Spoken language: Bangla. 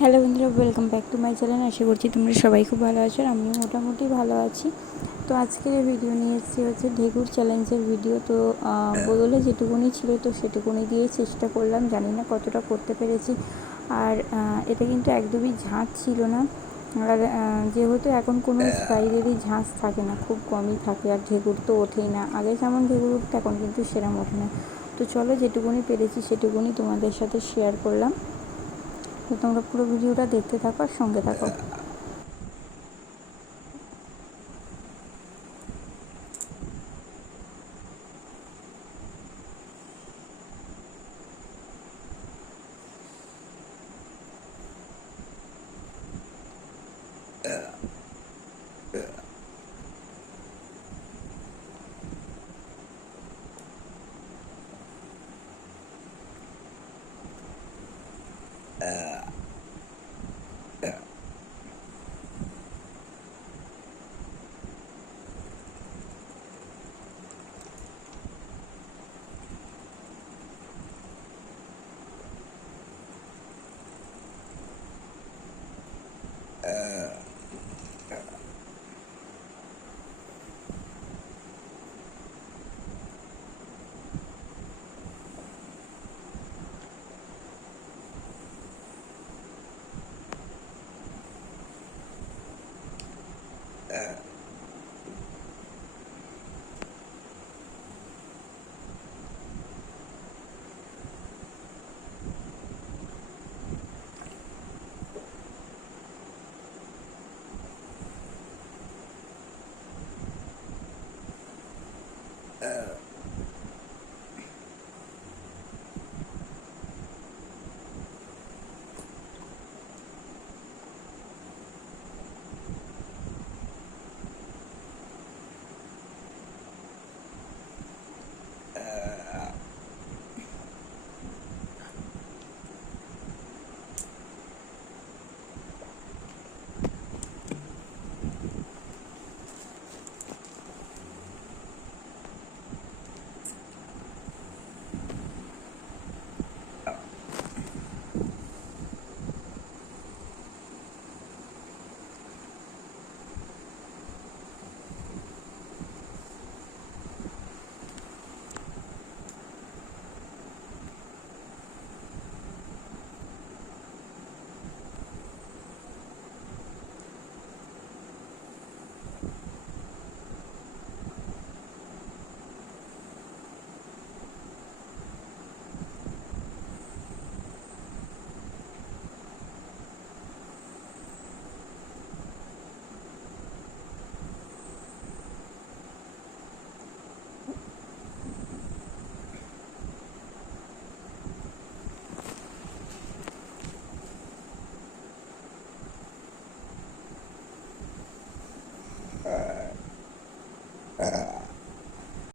হ্যালো বন্ধুরা welcome back to my channel আশা করছি তোমরা সবাই খুব ভালো আছো আর আমিও মোটামুটি ভালো আছি। তো আজকের ভিডিও নিয়ে এসেছি হচ্ছে ঢেকুর চ্যালেঞ্জের ভিডিও তো বদলে যেটুকুনি ছিল তো সেটুকুনি দিয়ে চেষ্টা করলাম। জানি না কতটা করতে পেরেছি। আর এটা কিন্তু একদমই ঝাঁজ ছিল না। আর যেহেতু এখন কোনো স্পাইডারই ঝাঁজ থাকে না, খুব কমই থাকে। আর ঢেকুর তো ওঠেই না। আগে যেমন ঢেকুর উঠতো, এখন কিন্তু সেরম ওঠে না। তো চলো যেটুকুনি পেরেছি সেটুকুনি তোমাদের সাথে শেয়ার করলাম। তো তোমরা পুরো ভিডিওটা দেখতে থাকো আর সঙ্গে থাকো। Uh,